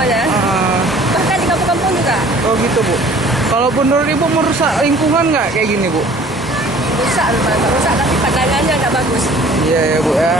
semuanya. Bahkan di kampung-kampung juga. Oh gitu Bu. Kalau menurut Ibu merusak lingkungan nggak kayak gini Bu? Rusak, rusak, tapi pandangannya nggak bagus. Iya ya Bu ya.